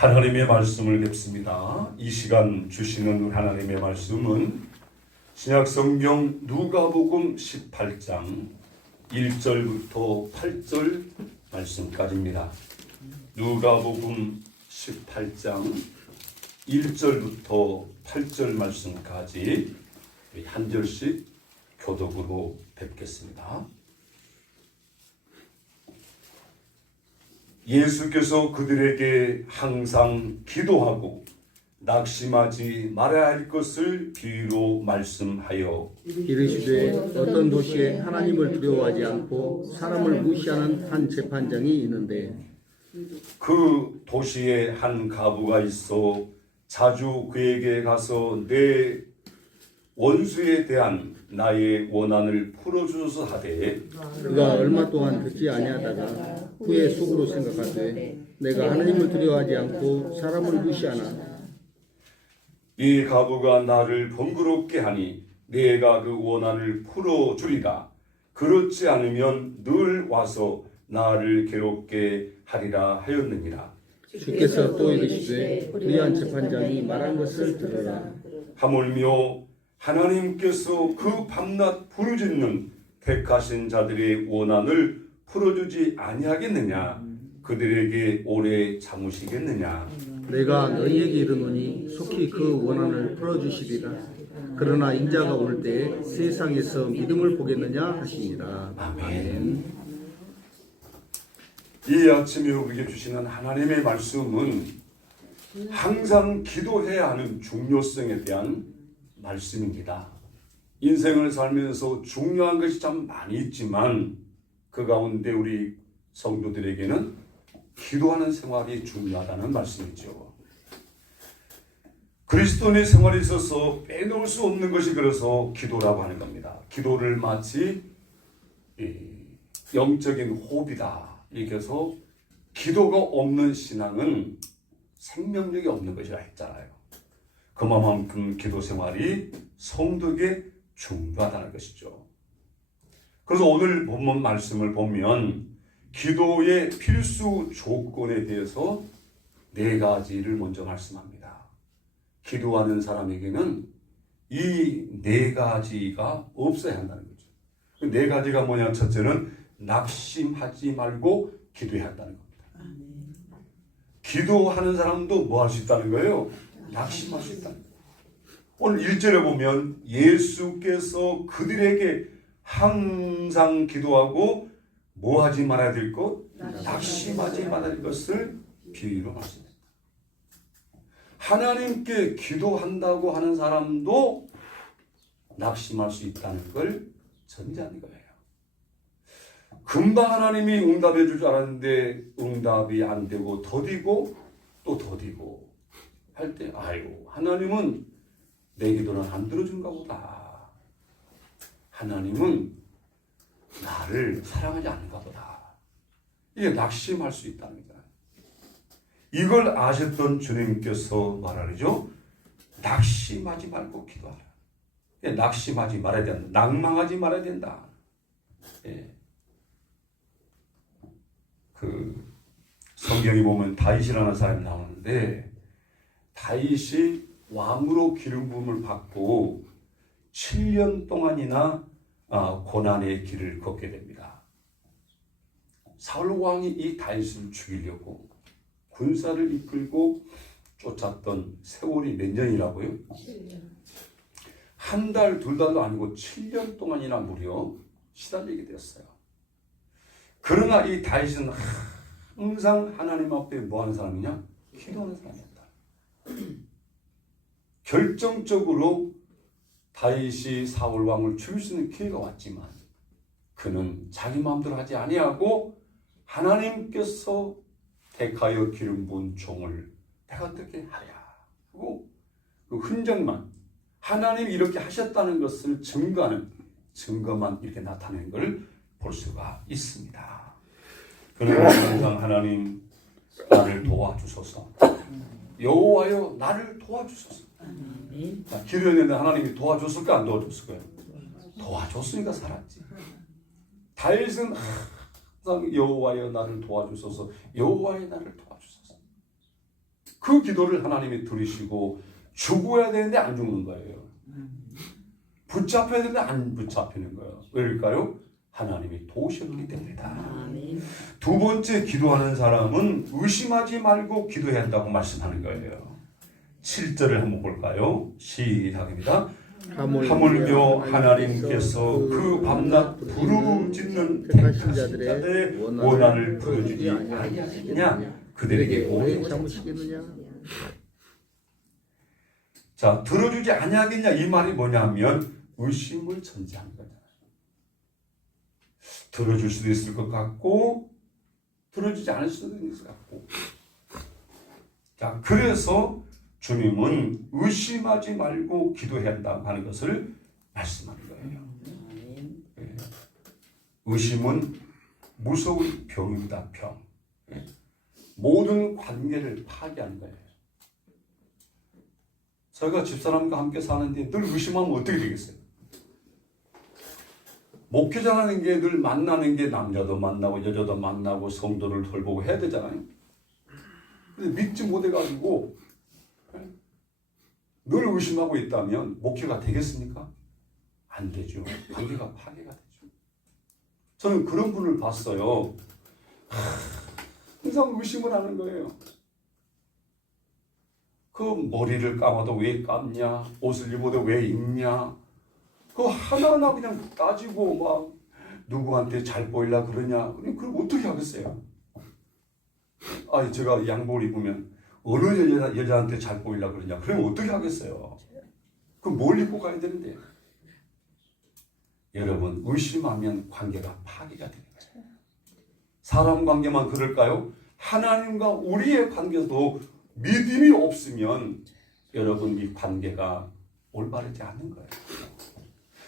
하나님의 말씀을 뵙습니다. 이 시간 주시는 하나님의 말씀은 신약성경 누가복음 18장 1절부터 8절 말씀까지입니다. 누가복음 18장 1절부터 8절 말씀까지 한 절씩 교독으로 뵙겠습니다. 예수께서 그들에게 항상 기도하고 낙심하지 말아야 할 것을 비유로 말씀하여 이르시되 어떤 도시에 하나님을 두려워하지 않고 사람을 무시하는 한 재판장이 있는데 그 도시에 한 과부가 있어 자주 그에게 가서 내 원수에 대한 나의 원한을 풀어주소서 하되 그가 얼마 동안 듣지 아니하다가 후에 속으로 생각하되 내가 하나님을 두려워하지 않고 사람을 무시하나 이 과부가 나를 번거롭게 하니 내가 그 원한을 풀어주리라. 그렇지 않으면 늘 와서 나를 괴롭게 하리라 하였느니라. 주께서 또 이르시되 부유한 재판장이 말한 것을 들으라. 하물며 하나님께서 그 밤낮 부르짖는 택하신 자들의 원한을 풀어주지 아니하겠느냐? 그들에게 오래 참으시겠느냐? 내가 너희에게 이르노니 속히 그 원한을 풀어주시리라. 그러나 인자가 올 때에 세상에서 믿음을 보겠느냐 하시니라. 아멘. 이 아침에 우리에게 주시는 하나님의 말씀은 항상 기도해야 하는 중요성에 대한 말씀입니다. 인생을 살면서 중요한 것이 참 많이 있지만 그 가운데 우리 성도들에게는 기도하는 생활이 중요하다는 말씀이죠. 그리스도인의 생활에 있어서 빼놓을 수 없는 것이 그래서 기도라고 하는 겁니다. 기도를 마치 영적인 호흡이다. 이렇게 해서 기도가 없는 신앙은 생명력이 없는 것이라 했잖아요. 그만큼 기도 생활이 성도에게 중요하다는 것이죠. 그래서 오늘 본문 말씀을 보면 기도의 필수 조건에 대해서 4가지를 먼저 말씀합니다. 기도하는 사람에게는 이 4가지가 없어야 한다는 거죠. 그 4가지가 뭐냐? 첫째는 낙심하지 말고 기도해야 한다는 겁니다. 기도하는 사람도 뭐 할 수 있다는 거예요? 낙심할 수 있다는 거예요. 오늘 1절에 보면 예수께서 그들에게 항상 기도하고 뭐 하지 말아야 될 것? 낙심하지 말아야 될 것을 비유로 말씀합니다. 하나님께 기도한다고 하는 사람도 낙심할 수 있다는 걸 전제하는 거예요. 금방 하나님이 응답해 줄 줄 알았는데 응답이 안 되고 더디고 또 더디고 할 때 아이고 하나님은 내 기도는 안 들어준가 보다. 하나님은 나를 사랑하지 않는가 보다. 이게 낙심할 수 있다는 거예요. 이걸 아셨던 주님께서 말하죠. 낙심하지 말고 기도하라. 낙심하지 말아야 된다. 낭망하지 말아야 된다. 예. 그 성경에 보면 다윗이라는 사람이 나오는데 다윗이 왕으로 기름 부음을 받고 7년 동안이나 고난의 길을 걷게 됩니다. 사울 왕이 이 다윗을 죽이려고 군사를 이끌고 쫓았던 세월이 몇 년이라고요? 7년. 한 달, 2달도 아니고 7년 동안이나 무려 시달리게 되었어요. 그러나 이 다윗은 항상 하나님 앞에 뭐 하는 사람이냐? 기도하는 사람이었다. 결정적으로 다윗이 사울 왕을 죽일 수 있는 기회가 왔지만 그는 자기 마음대로 하지 아니하고 하나님께서 택하여 기름 부은 종을 내가 어떻게 하랴 하고 그 흔적만 하나님이 이렇게 하셨다는 것을 증거하는 증거만 이렇게 나타내는 걸 볼 수가 있습니다. 그러나 항상 하나님 나를 도와주소서. 여호와여 나를 도와주소서. 기도했는데 하나님이 도와줬을까 안 도와줬을까요? 도와줬으니까 살았지. 다윗은 항상 여호와여 나를 도와주소서. 여호와여 나를 도와주소서. 그 기도를 하나님이 들으시고 죽어야 되는데 안 죽는 거예요. 붙잡혀야 되는데 안 붙잡히는 거예요. 왜일까요? 하나님이 도우셨기 때문이다. 두 번째, 기도하는 사람은 의심하지 말고 기도해야 한다고 말씀하는 거예요. 7절을 한번 볼까요? 시작입니다. 하물며 하나님께서 그 밤낮 부르짖는 택하신 자들의 원한을 풀어주지 아니하시느냐? 그들에게 오래 참으시겠느냐? 자, 들어주지 아니하겠냐? 이 말이 뭐냐면 의심을 전제한 거잖아요. 들어줄 수도 있을 것 같고 들어주지 않을 수도 있을 것 같고. 자, 그래서 주님은 의심하지 말고 기도해야 한다고 하는 것을 말씀하는 거예요. 예. 의심은 무서운 병입니다. 병. 예. 모든 관계를 파괴하는 거예요. 저희가 집사람과 함께 사는데 늘 의심하면 어떻게 되겠어요? 목회자라는 게 늘 만나는 게 남자도 만나고 여자도 만나고 성도를 돌보고 해야 되잖아요. 근데 믿지 못해가지고 늘 의심하고 있다면 목회가 되겠습니까? 안 되죠. 관계가 파괴가 되죠. 저는 그런 분을 봤어요. 항상 의심을 하는 거예요. 그 머리를 감아도 왜 감냐? 옷을 입어도 왜 입냐? 그 하나하나 그냥 따지고 막 누구한테 잘 보이려 그러냐? 그럼 어떻게 하겠어요? 아니 제가 양복을 입으면 어느 여자한테 잘 보이려 그러냐? 그럼 어떻게 하겠어요? 그럼 뭘 입고 가야 되는데? 여러분 의심하면 관계가 파괴가 되는 거예요. 사람 관계만 그럴까요? 하나님과 우리의 관계도 믿음이 없으면 여러분 이 관계가 올바르지 않는 거예요.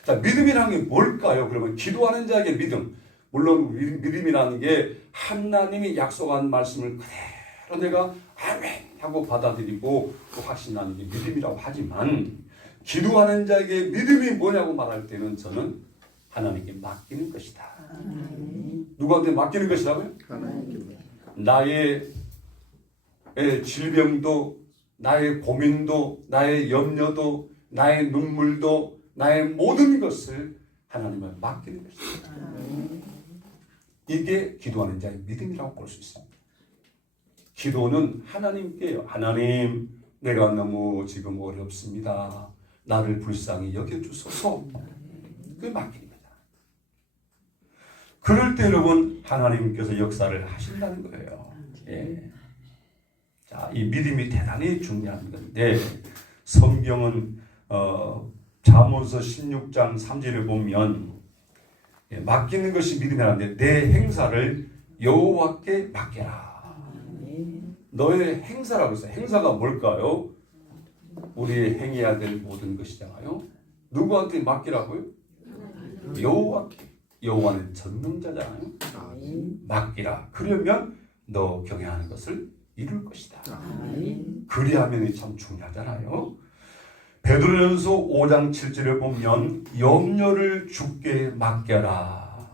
자, 믿음이라는 게 뭘까요? 그러면 기도하는 자에게 믿음. 물론 믿음이라는 게 하나님이 약속한 말씀을 그대로 내가 아멘 하고 받아들이고 확신하는 게 믿음이라고 하지만 기도하는 자에게 믿음이 뭐냐고 말할 때는 저는 하나님께 맡기는 것이다. 누구한테 맡기는 것이라고요? 하나님께. 나의 질병도 나의 고민도 나의 염려도 나의 눈물도 나의 모든 것을 하나님을 맡기는 것입니다. 이게 기도하는 자의 믿음이라고 볼 수 있습니다. 기도는 하나님께요. 하나님, 내가 너무 지금 어렵습니다. 나를 불쌍히 여겨주소서. 그게 맡깁니다. 그럴 때 여러분 하나님께서 역사를 하신다는 거예요. 예. 자, 이 믿음이 대단히 중요한 건데 성경은 잠언서 16장 3절에 보면 맡기는 것이 믿음이라는데 내 행사를 여호와께 맡겨라. 너의 행사라고 했어요. 행사가 뭘까요? 우리 행해야 될 모든 것이잖아요. 누구한테 맡기라고요? 여호와께. 여호와는 전능자잖아요. 맡기라. 그러면 너 경외하는 것을 이룰 것이다. 그리하면 참 중요하잖아요. 베드로전서 5장 7절에 보면 염려를 주께 맡겨라.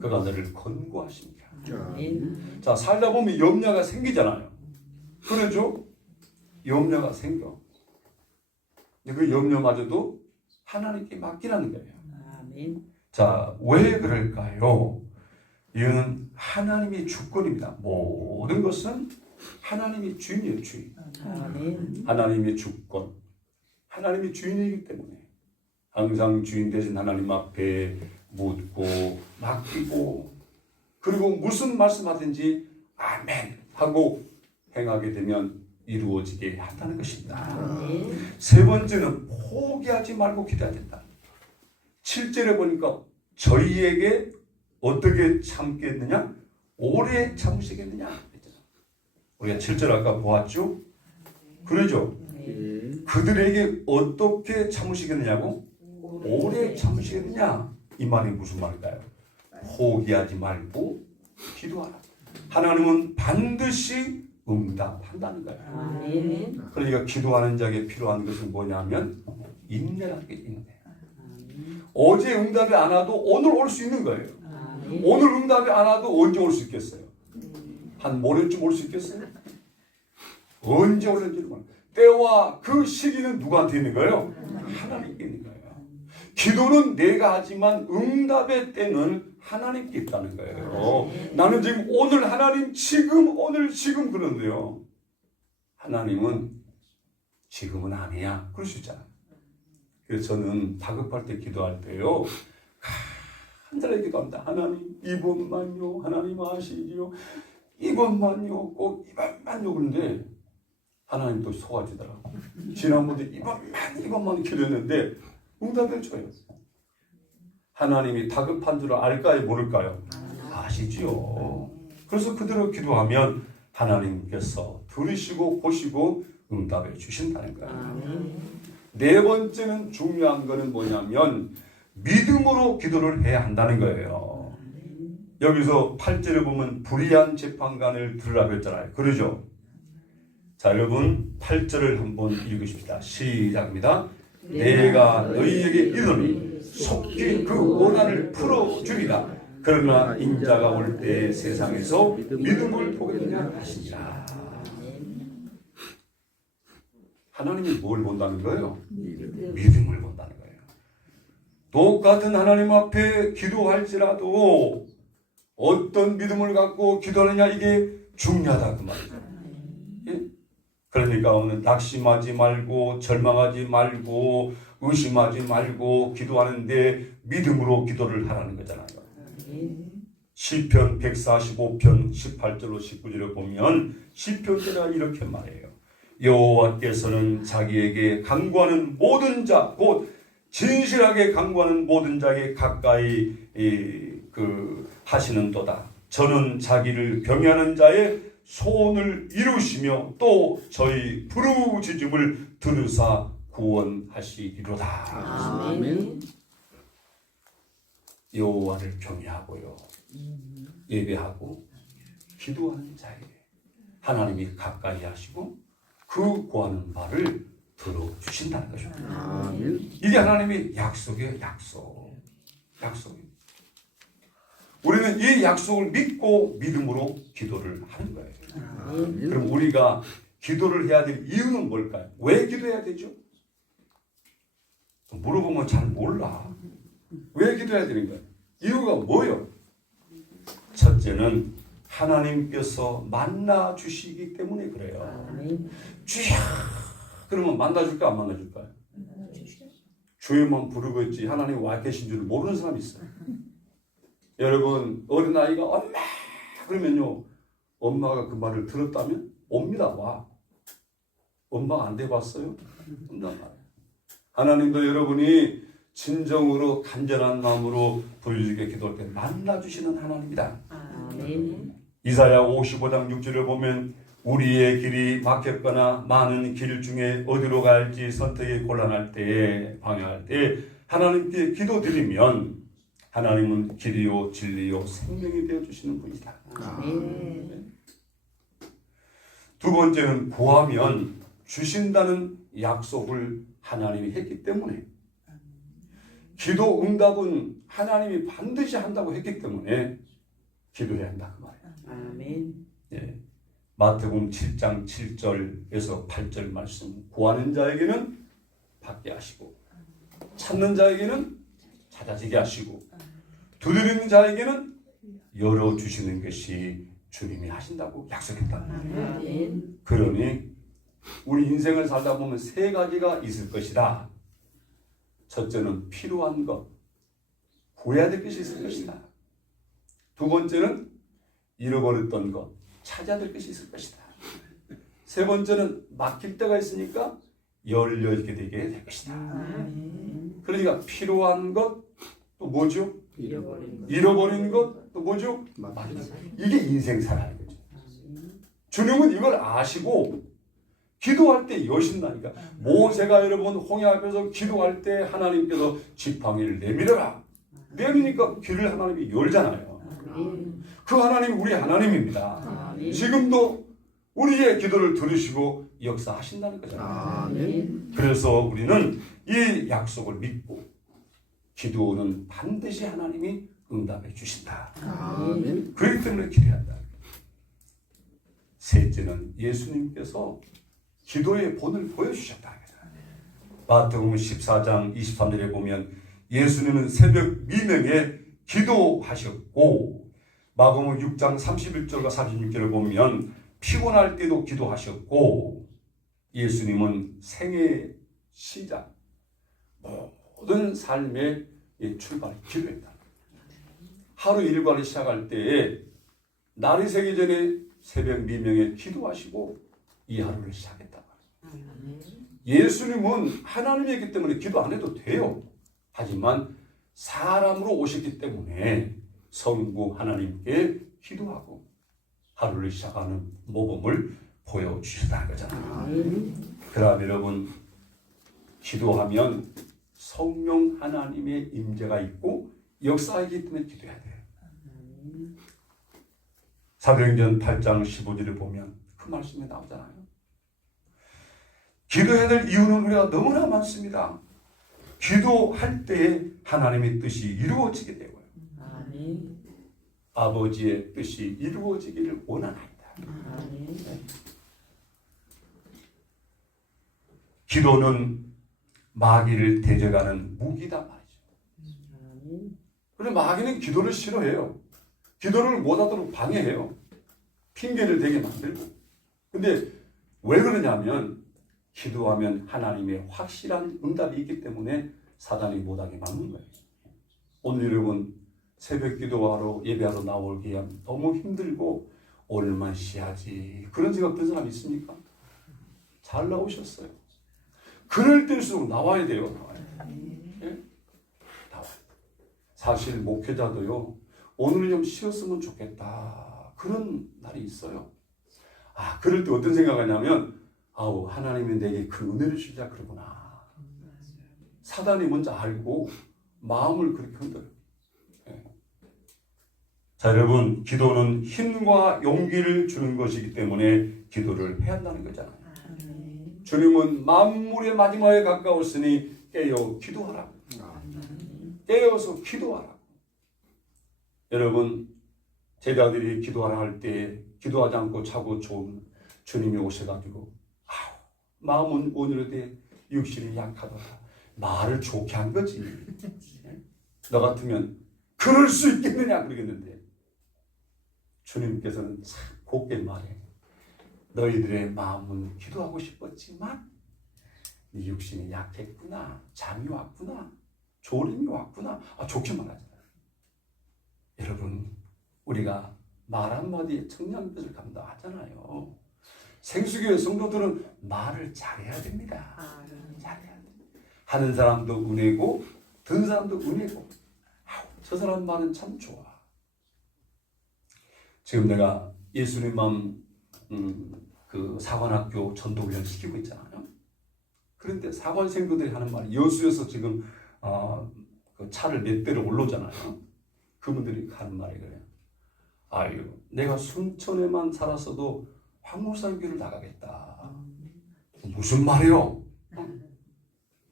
그가 너를 권고하십니다. 자, 살다 보면 염려가 생기잖아요. 그러죠? 염려가 생겨. 근데 그 염려마저도 하나님께 맡기라는 거예요. 자, 왜 그럴까요? 이거는 하나님의 주권입니다. 모든 것은 하나님이 주인이에요. 주인. 하나님의 주권. 하나님이 주인이기 때문에 항상 주인 되신 하나님 앞에 묻고 맡기고 그리고 무슨 말씀하든지 아멘 하고 행하게 되면 이루어지게 한다는 것입니다. 세 번째는 포기하지 말고 기도해야 된다. 7절에 보니까 저희에게 어떻게 참겠느냐? 오래 참으시겠느냐? 우리가 7절 아까 보았죠? 그러죠? 그들에게 어떻게 참으시겠느냐고? 오래 참으시겠느냐? 이 말이 무슨 말일까요? 포기하지 말고 기도하라. 하나님은 반드시 응답한다는 거예요. 그러니까 기도하는 자에게 필요한 것은 뭐냐면 인내라는 게 있는 거예요. 어제 응답이 안 와도 오늘 올 수 있는 거예요. 오늘 응답이 안 와도 언제 올 수 있겠어요? 한 모레쯤 올 수 있겠어요? 언제 올는지를 몰라. 때와 그 시기는 누구한테 있는 거예요? 하나님께 있는 거예요. 기도는 내가 하지만 응답의 때는 하나님께 있다는 거예요. 나는 지금 오늘 하나님 지금 오늘 지금 그런데요. 하나님은 지금은 아니야. 그럴 수 있잖아요. 그래서 저는 다급할 때 기도할 때요. 간절하게 기도합니다. 하나님 이번만요. 하나님 아시지요. 이번만요. 꼭 이번만요. 그런데 하나님 또 속아지더라고. 지난번에 이번만 기도했는데 응답을 줘요. 하나님이 다급한 줄 알까요? 모를까요? 아시지요. 그래서 그대로 기도하면 하나님께서 들으시고 보시고 응답해 주신다는 거예요. 네 번째는 중요한 거는 뭐냐면 믿음으로 기도를 해야 한다는 거예요. 여기서 8절에 보면 불의한 재판관을 들으라고 했잖아요. 그러죠? 자, 여러분 8절을 한번 읽으십시다. 시작입니다. 내가 너희에게 이르노니 속히 그 원한을 풀어주리라. 그러나 인자가 올 때 세상에서 믿음을 보겠느냐 하시니라. 하나님이 뭘 본다는 거예요? 믿음을 본다는 거예요. 똑같은 하나님 앞에 기도할지라도 어떤 믿음을 갖고 기도하느냐 이게 중요하다 그 말이죠. 예? 그러니까 오늘 낙심하지 말고 절망하지 말고 의심하지 말고 기도하는데 믿음으로 기도를 하라는 거잖아요. 시편 145편 18절로 19절에 보면 시편자가 이렇게 말해요. 여호와께서는 자기에게 간구하는 모든 자, 곧 진실하게 간구하는 모든 자에게 가까이 하시는도다. 저는 자기를 경외하는 자의 소원을 이루시며 또 저희 부르짖음을 들으사 구원하시리로다. 아멘. 여호와를 경외하고요, 예배하고 기도하는 자에게 하나님이 가까이 하시고 그 구하는 바를 들어주신다는 것입니다. 아멘. 이게 하나님의 약속이에요. 약속입니다. 우리는 이 약속을 믿고 믿음으로 기도를 하는 거예요. 아멘. 그럼 우리가 기도를 해야 될 이유는 뭘까요? 왜 기도해야 되죠? 물어보면 잘 몰라. 왜 기도해야 되는 거예요? 이유가 뭐예요? 첫째는 하나님께서 만나 주시기 때문에 그래요. 주야 그러면 만나줄까 안 만나줄까요? 주님만 부르고 있지 하나님 와 계신 줄 모르는 사람이 있어요. 여러분 어린아이가 엄마 그러면요 엄마가 그 말을 들었다면 옵니다. 와. 엄마가 안 돼봤어요? 온단 말이에요. 하나님도 여러분이 진정으로 간절한 마음으로 부르짖게 기도할 때 만나주시는 하나님이다. 아멘. 이사야 55장 6절을 보면 우리의 길이 막혔거나 많은 길 중에 어디로 갈지 선택이 곤란할 때에 방해할 때에 하나님께 기도드리면 하나님은 길이요 진리요 생명이 되어주시는 분이다. 아멘. 두 번째는 구하면 주신다는 약속을 하나님이 했기 때문에 기도 응답은 하나님이 반드시 한다고 했기 때문에 기도해야 한다 그 말이에요. 아멘. 예. 마태복음 7장 7절에서 8절 말씀 구하는 자에게는 받게 하시고 찾는 자에게는 찾아지게 하시고 두드리는 자에게는 열어주시는 것이 주님이 하신다고 약속했다. 아멘. 그러니 우리 인생을 살다 보면 세 가지가 있을 것이다. 첫째는 필요한 것, 구해야 될 것이 있을 것이다. 두 번째는 잃어버렸던 것, 찾아야 될 것이 있을 것이다. 세 번째는 막힐 때가 있으니까 열려있게 되게 될 것이다. 아멘. 그러니까 필요한 것, 또 뭐죠? 잃어버린 것. 잃어버린 것, 또 뭐죠? 막힌 것. 이게 인생사라는 거죠. 주님은 이걸 아시고 기도할 때 여신다니까. 모세가 여러분 홍해 앞에서 기도할 때 하나님께서 지팡이를 내밀어라. 내미니까 길을 하나님이 열잖아요. 아멘. 그 하나님이 우리 하나님입니다. 아멘. 지금도 우리의 기도를 들으시고 역사하신다는 거잖아요. 아멘. 그래서 우리는 이 약속을 믿고 기도는 반드시 하나님이 응답해 주신다. 아멘. 그렇기 때문에 기도해야 한다. 셋째는 예수님께서 기도의 본을 보여주셨다는 거잖아요. 마태복음 14장 23절에 보면 예수님은 새벽 미명에 기도하셨고, 마가복음 6장 31절과 36절을 보면 피곤할 때도 기도하셨고, 예수님은 생애 시작, 모든 삶의 출발이 기도했다. 하루 일과를 시작할 때에 날이 새기 전에 새벽 미명에 기도하시고 이 하루를 시작했다. 예수님은 하나님이기 때문에 기도 안 해도 돼요. 하지만 사람으로 오셨기 때문에 성부 하나님께 기도하고 하루를 시작하는 모범을 보여주셨다는 거잖아요. 그럼 여러분, 기도하면 성령 하나님의 임재가 있고 역사이기 때문에 기도해야 돼요. 사도행전 8장 15절을 보면 그 말씀이 나오잖아요. 기도해야 될 이유는 우리가 너무나 많습니다. 기도할 때 하나님의 뜻이 이루어지게 되고요. 아버지의 뜻이 이루어지기를 원하나이다. 기도는 마귀를 대적하는 무기다 말이죠. 그런데 마귀는 기도를 싫어해요. 기도를 못하도록 방해해요. 핑계를 대게 만들고. 근데 왜 그러냐면 기도하면 하나님의 확실한 응답이 있기 때문에 사단이 못하게 막는 거예요. 오늘 여러분 새벽 기도하러 예배하러 나오기에 너무 힘들고 오늘만 쉬야지 그런 생각 든 사람 있습니까? 잘 나오셨어요. 그럴 때일수록 나와야 돼요. 예? 나와요. 사실 목회자도요, 오늘 좀 쉬었으면 좋겠다 그런 날이 있어요. 그럴 때 어떤 생각하냐면 하나님이 내게 그 은혜를 주자 그러구나. 사단이 먼저 알고 마음을 그렇게 흔들어요. 예. 자, 여러분, 기도는 힘과 용기를 주는 것이기 때문에 기도를 해야 한다는 거잖아요. 주님은 만물의 마지막에 가까웠으니 깨어 기도하라. 깨어서 기도하라. 여러분, 제자들이 기도하라 할 때 기도하지 않고 자고 좋은 주님이 오셔가지고 마음은 온유하되 육신이 약하다. 말을 좋게 한 거지. 너 같으면 그럴 수 있겠느냐 그러겠는데 주님께서는 참 곱게 말해. 너희들의 마음은 기도하고 싶었지만 네 육신이 약했구나. 잠이 왔구나. 졸음이 왔구나. 좋게 말하잖아요. 여러분, 우리가 말 한마디에 청량빛을 감당하잖아요. 생수교회 성도들은 말을 잘해야 됩니다. 잘해야 돼. 하는 사람도 은혜고 듣는 사람도 은혜고. 저 사람 말은 참 좋아. 지금 내가 예수님만 그 사관학교 전도훈련 시키고 있잖아요. 그런데 사관생들이 하는 말이 여수에서 지금 그 차를 몇 대를 올라오잖아요. 그분들이 하는 말이 그래요. 내가 순천에만 살았어도 황목사교를 나가겠다. 무슨 말이요?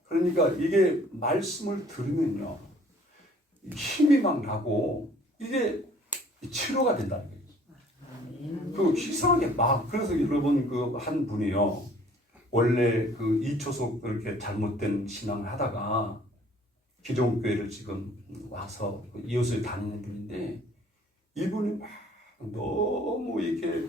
그러니까 이게 말씀을 들으면요 힘이 막 나고 이게 치료가 된다는 거예요. 그 이상하게 그래서 여러분 그 한 분이요 원래 그 이초속 그렇게 잘못된 신앙을 하다가 기존교회를 지금 와서 이웃을 다니는 분인데 이분이 막 너무 이렇게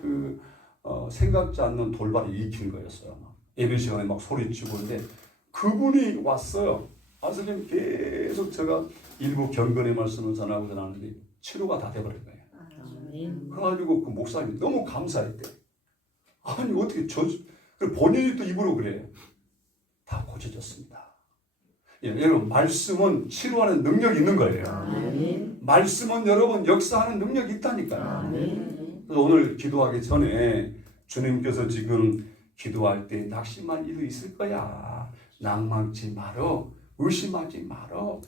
생각지 않는 돌발을 일으키는 거였어요. 예배 시간에 막 소리치고 있는데 그분이 왔어요. 와서 지금 계속 제가 일부 경건의 말씀을 전하고 전하는데 치료가 다 돼버린 거예요. 그래가지고 그 목사님이 너무 감사했대. 어떻게 본인이 또 입으로 그래. 다 고쳐졌습니다. 여러분, 말씀은 치료하는 능력이 있는 거예요. 말씀은 여러분 역사하는 능력이 있다니까요. 그래서 오늘 기도하기 전에 주님께서 지금 기도할 때 낙심할 일도 있을 거야. 낭망치 말어. 의심하지 말어.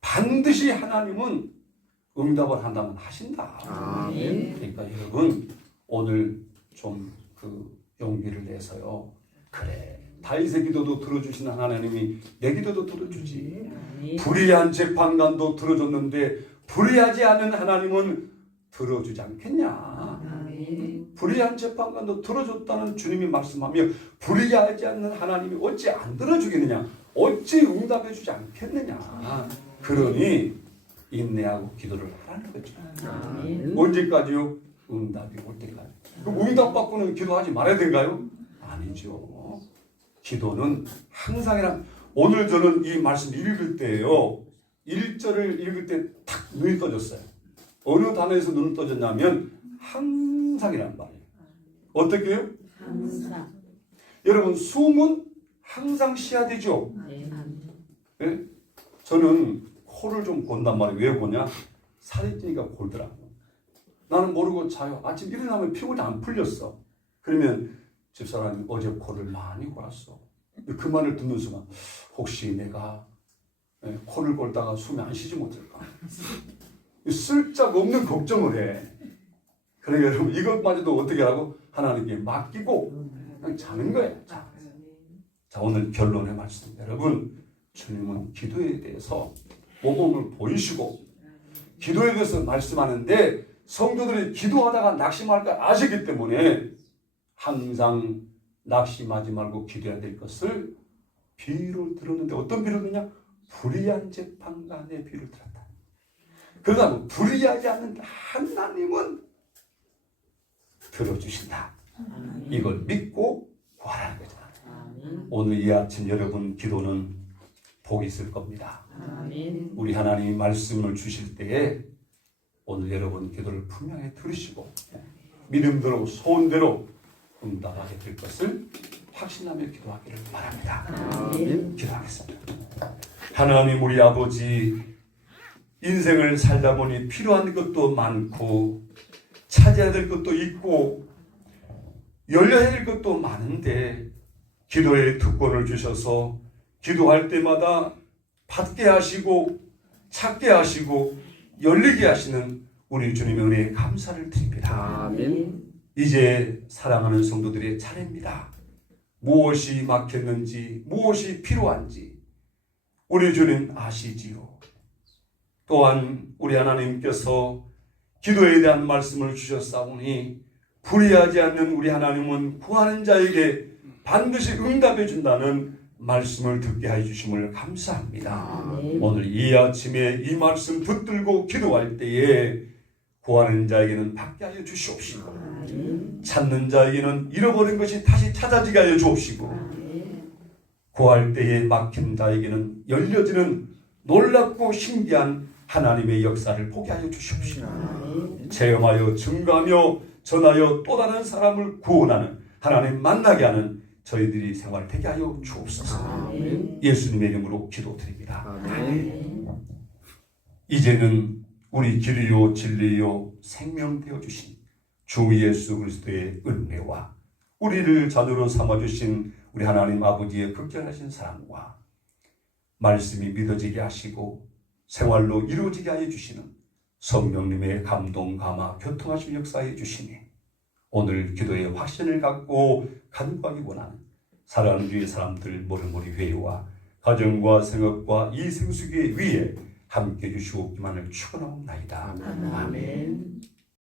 반드시 하나님은 응답을 한다면 하신다. 그러니까 여러분 오늘 좀 그 용기를 내서요. 그래. 다윗의 기도도 들어주시는 하나님이 내 기도도 들어주지. 불의한 재판관도 들어줬는데 불의하지 않은 하나님은 들어주지 않겠냐. 불의한 재판관도 들어줬다는 주님이 말씀하며 불의하지 않는 하나님이 어찌 안 들어주겠느냐, 어찌 응답해 주지 않겠느냐. 그러니 인내하고 기도를 하라는 거죠. 언제까지요? 응답이 올 때까지. 그럼 응답 받고는 기도하지 말아야 된가요? 아니죠. 기도는 항상이란, 오늘 저는 이 말씀 읽을 때요, 1절을 읽을 때 탁 눈이 떠졌어요. 어느 단어에서 눈이 떠졌냐면 항상이란 말이에요. 어떻게 해요? 항상. 여러분, 숨은 항상 쉬어야 되죠. 네? 저는 코를 좀 곤단 말이에요. 왜 고냐? 살이 찌니까 골더라고요. 나는 모르고 자요. 아침 일어나면 피곤이 안 풀렸어. 그러면 집사람이 어제 코를 많이 골았어. 그 말을 듣는 순간 혹시 내가 코를 골다가 숨이 안 쉬지 못할까? 쓸데없는 걱정을 해. 그러니까 여러분, 이것마저도 어떻게 하라고? 하나님께 맡기고 그냥 자는 거예요. 자, 오늘 결론의 말씀. 여러분, 주님은 기도에 대해서 모범을 보이시고 기도에 대해서 말씀하는데 성도들이 기도하다가 낙심할 걸 아시기 때문에 항상 낙심하지 말고 기도해야 될 것을 비유를 들었는데, 어떤 비유를 들었냐? 불의한 재판관의 비유를 들었다. 그러다 불의하지 않는 하나님은 들어주신다. 이걸 믿고 구하라는 거죠. 오늘 이 아침 여러분 기도는 복이 있을 겁니다. 우리 하나님이 말씀을 주실 때에 오늘 여러분 기도를 분명히 들으시고 믿음대로 소원대로 응답하게 될 것을 확신하며 기도하기를 바랍니다. 기도하겠습니다. 하나님 우리 아버지, 인생을 살다 보니 필요한 것도 많고 찾아야 될 것도 있고 열려야 될 것도 많은데 기도의 특권을 주셔서 기도할 때마다 받게 하시고 찾게 하시고 열리게 하시는 우리 주님의 은혜에 감사를 드립니다. 아멘. 이제 사랑하는 성도들의 차례입니다. 무엇이 막혔는지, 무엇이 필요한지 우리 주님 아시지요. 또한 우리 하나님께서 기도에 대한 말씀을 주셨사오니 불의하지 않는 우리 하나님은 구하는 자에게 반드시 응답해 준다는 말씀을 듣게 해주심을 감사합니다. 오늘 이 아침에 이 말씀 붙들고 기도할 때에 구하는 자에게는 받게 하여 주시옵시고 찾는 자에게는 잃어버린 것이 다시 찾아지게 하여 주옵시고 구할 때에 막힌 자에게는 열려지는 놀랍고 신기한 하나님의 역사를 보게 하여 주시옵시고 체험하여 증거하며 전하여 또 다른 사람을 구원하는 하나님 만나게 하는 저희들이 생활 되게 하여 주옵소서. 예수님의 이름으로 기도드립니다. 아멘. 이제는 우리 길이요 진리요 생명 되어 주신 주 예수 그리스도의 은혜와 우리를 자녀로 삼아 주신 우리 하나님 아버지의 극진하신 사랑과 말씀이 믿어지게 하시고 생활로 이루어지게 하여 주시는 성령님의 감동 감화 교통하심 역사해 주시니 오늘 기도의 확신을 갖고 간구하기 원하는 사랑하는 주의 사람들 모래모래 회의와 가정과 생업과 이 생수기의 위에 함께 해주시옵기만을 축원하옵나이다. 아멘.